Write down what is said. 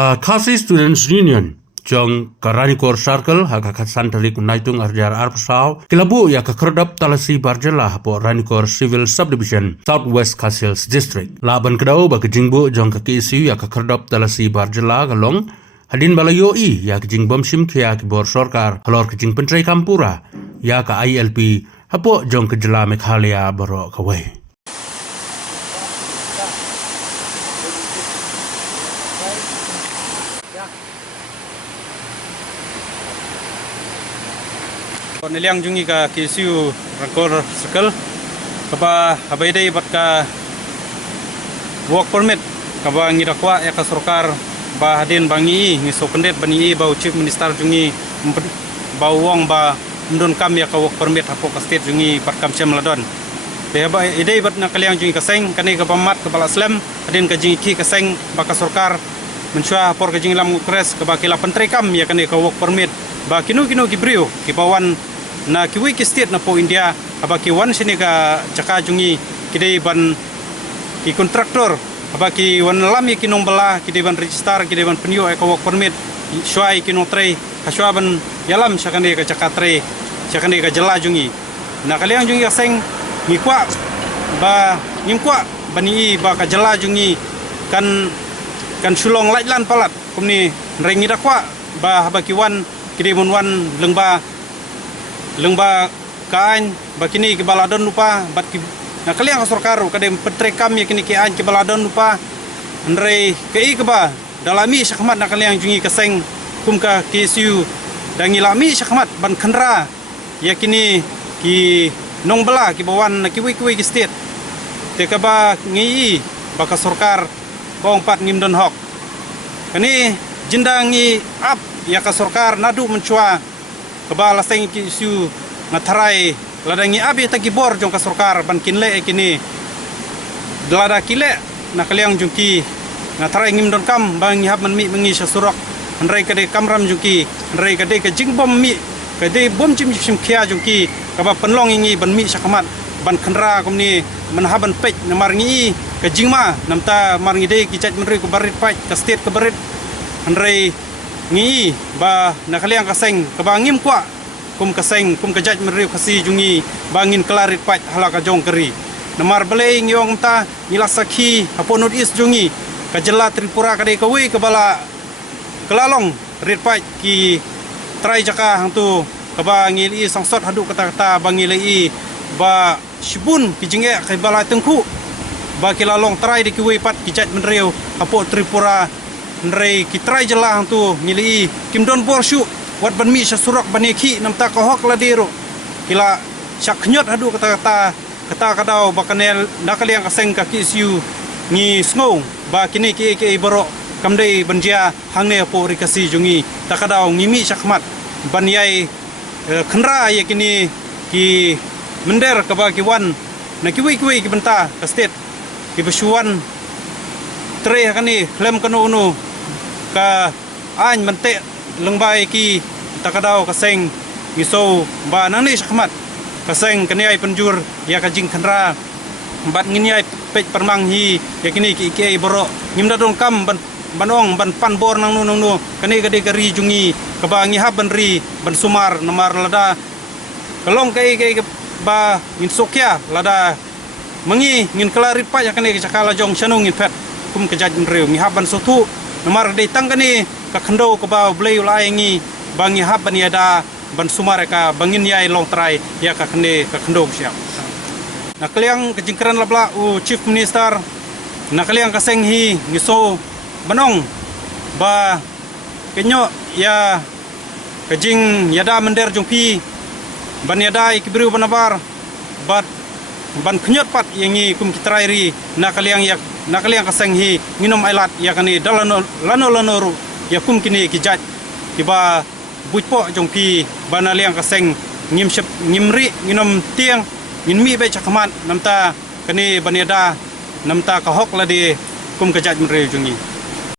Khasi Students Union jong Karanikor Circle hakakat santari kunaitung arjar arpsau kilabu ya kekerdap talasi barjelah po Ranikor Civil Subdivision Southwest Khasils District laban kedau bagi jingbu jong kaki isu ya kekerdap talasi barjelah galong hadin balayo ya kejing bom sim kia kibor sorkar halor kejing pentrai kampura ya ka ILP hapo jong kejela Meghalaya baro kawai. Niliang jungi ka KSU Rankor Circle kapa habai dai bat ka work permit kaba ngidakwa ya ka sorkar ba hadin bangi ngi sopendet bani ba chief minister jungi ba wong ba mdon kam ya ka work permit hapo ka state jungi pat kam chem ladon be ba idai bat na kaliang jungi ka seng kani ka pamat ka bala slam hadin ka jingi ki ka seng ba ka sorkar mensua por ka jingi lam kres ka ba kila pentri kam ya kani ka work permit ba kinu gibriu ki pawan na kiwi ki state na po India aba ki wan sini ka caka jungi kidai ban ki kontraktor aba ki wan lami ki nong bala kidai ban register kidai ban penyu ka work permit syai ki nong trei ka syua ban yalam sakane ka caka trei sakane ka jela jungi na kaliang jungi aseng ni kwa ba ngimkwa bani ba ka jela jungi kan sulong laitlan palat kumni rengi dakwa ba aba ki wan kidai mon wan lengba kain bakini ke baladon lupa bat ki na kaliang sorkaru kadem petre kami kini ki an ke baladon lupa ndrei kei ke ba dalami sakmat na kaliang jungi keseng kumka KSU dangilami sakmat ban khandra yakini ki nongbala ki bawan na kiwi ki state te ka ba ngi baka sorkar kong pat ngimdon hok kani jindangi ap ya ka sorkar nadu mencua kebala seng ki isu ngatarai ladangi abi takibor jong ka sorkar ban kinle kini lada kile na kaliang jungki ngatarai ngimdon kam bang hab man mi mengi sasurok andrai kade kamram jungki andrai kade ka jingbom mi kade bom chim khia jungki kaba penlong ingi ban mi sakamat ban khandra komni manhaban pej namar ngi ka jingma namta marngi de ki chat menri ko barit paj ka state ka barit andrai ngi ba nakaliang kaseng kabangim kwa kum kaseng kum kajaj meriu kasi jungi bangin kelarit pat halaka jong keri namar belei ngiong ta nilasaki aponut is jungi kajela Tripura kade kawi kabala kelalong rit pat ki trai jaka hantu kabangil i sangsot hadu kata-kata bangil i ba shibun ki jinge kai bala tengku ba kilalong trai de kiwi pat kijaj meriu apo Tripura nrei kitrai jelah tu ngili kimdon borshu wat banmi sasurok baneki namta kohok ladero kila syaknyot hadu kata kadau bakanel nakaliang kaseng ka KSU ngi sngo ba kini ki baro kamdei banjia hangne po rikasi jungi takadau ngimi syakmat banyai khandra ye kini ki mender ka ba ki wan na kiwi ki benta ka state ki besuan tre kani lem kanu unu ka an mante lengbai ki takadau kaseng ngiso ba nani sakmat kaseng kaniai penjur ya kajing khandra bat nginiai pej permang hi yakini ki boro ngimda dong kam banong ban panbor nang nu kani gade gari jungi kabangi haban ri ban sumar namar lada kalong kai ba ngin sokya lada mengi ngin kelarit pa yakani cakala jong sanung ngin pet kum kejaj mreu ngi haban sotu namar de tangkani ka khando ka ba blei laingi bangi haban yada ban sumar ka bangin yai long trai ya ka khande ka khando siap na kaliang kejingkran labla u chief minister na kaliang kaseng hi ngiso banong ba kenyo ya kejing yada mender jungpi ban yada ikibru banabar bat ban knyot pat yangi kum kitrai ri na kaliang kaseng hi nginom ailat ya kani dalano lano ya kum kini kijaj kiba bujpo jongpi banaliang kaseng ngimri nginom tiang nginmi be chakamat namta kani banyada namta kahok ladi kum kejaj mre jungi